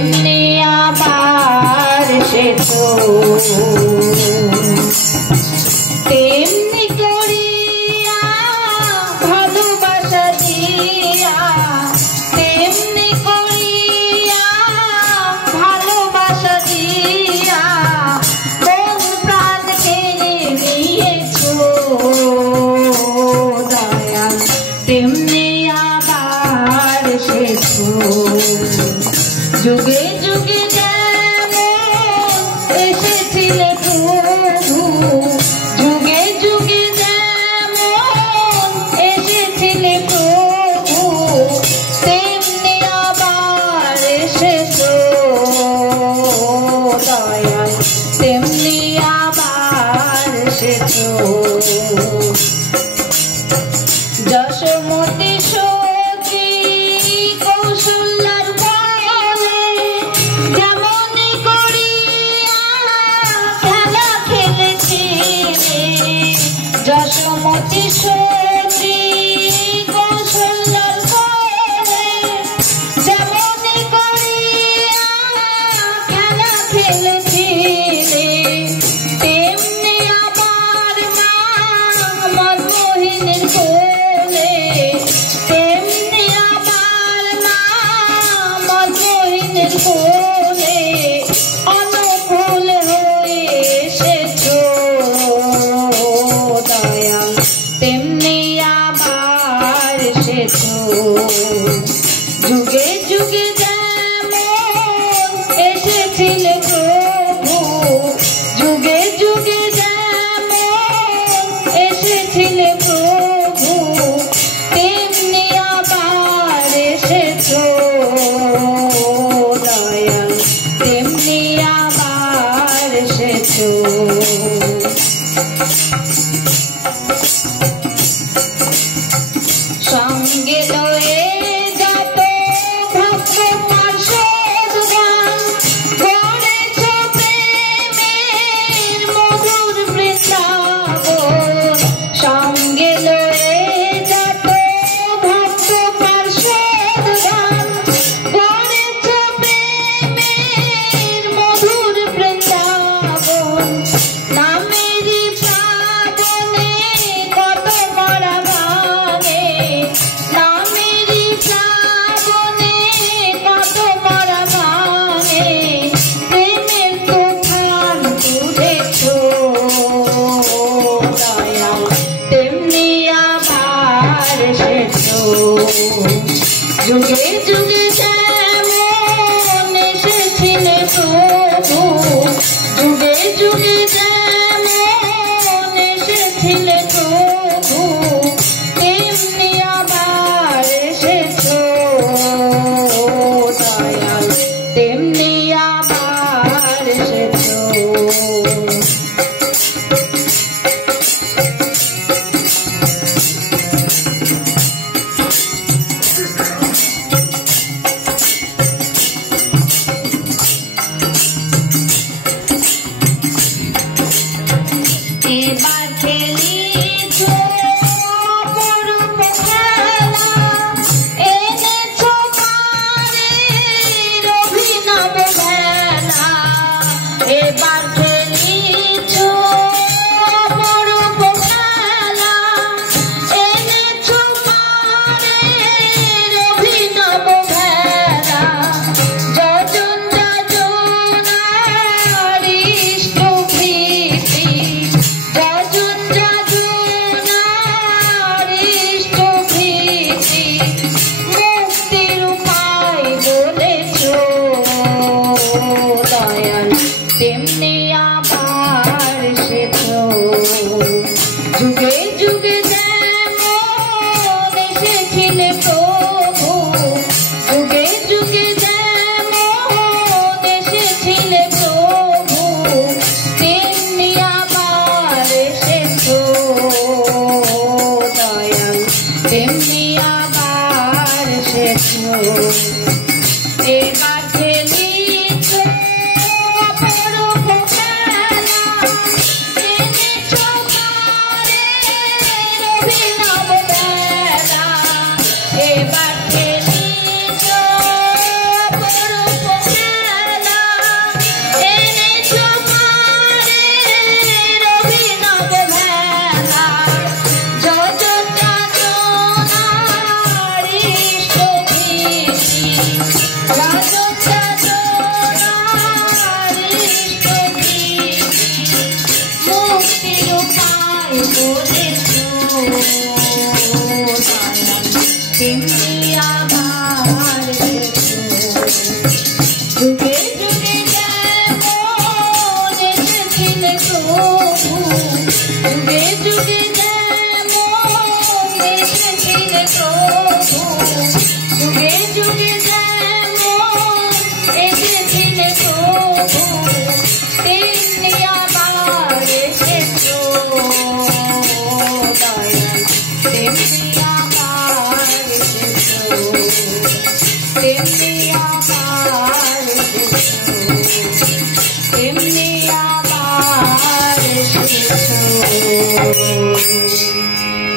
তেমনি আবার সে তো তেমনি করিয়া ভালোবাসা দিয়া, তেমনি করিয়া ভালোবাসা দিয়া মন প্রাণ কেড়ে নিয়েছো দয়াল, তেমনি আবার সে তো যুগে যুগে যেমন এসেছিলে প্রভু, যুগে যুগে যেমন এসেছিলে প্রভু, তেমনি আবার এসেছো দয়াল, তেমনি আবার এসেছো। যশোমতী সতী কৌশল্যার বলে যেমনি করিয়া খেলা খেলেছিলে, যশোমতী সতী কৌশল্যার বলে যেমনি করিয়া খেলা খেলেছিলে, তেমনি আবার মা মনমোহিনীর কোলে, তেমনি আবার মা মনমোহিনীর কোলে অনুকূল হয়ে এসেছো দয়াল, তেমনি আবার এসেছো। যুগে যুগে যেমন এসেছিলে প্রভু, যুগে যুগে যেমন এসেছিলে প্রভু, তেমনি আবার এসেছো দয়াল, তেমনি আবার এসেছো। সঙ্গে লয়ে যত ভক্ত পার্শ্বদগণ গড়েছ প্রেমের মধুর বৃন্দাবন, সঙ্গে লয়ে যত ভক্ত পার্শ্বদগণ গড়েছ প্রেমের মধুর বৃন্দাবন, নামেরই প্লাবনে কত মরা ভাঙে, নামেরই প্লাবনে কত মরা ভাঙে, প্রেমের তুফান তুলেছো দয়াল, তেমনি আবার এসেছো। যুগে যুগে যেমন এসেছিলে প্রভু, যুগে যুগে যেমন এসেছিলে প্রভু, তেমনি আবার এসেছো দয়াল, তেমনি আবার এসেছো। এবার খেলিছো অপরূপ খেলা, এনেছো প্রাণের অভিনব তেমনি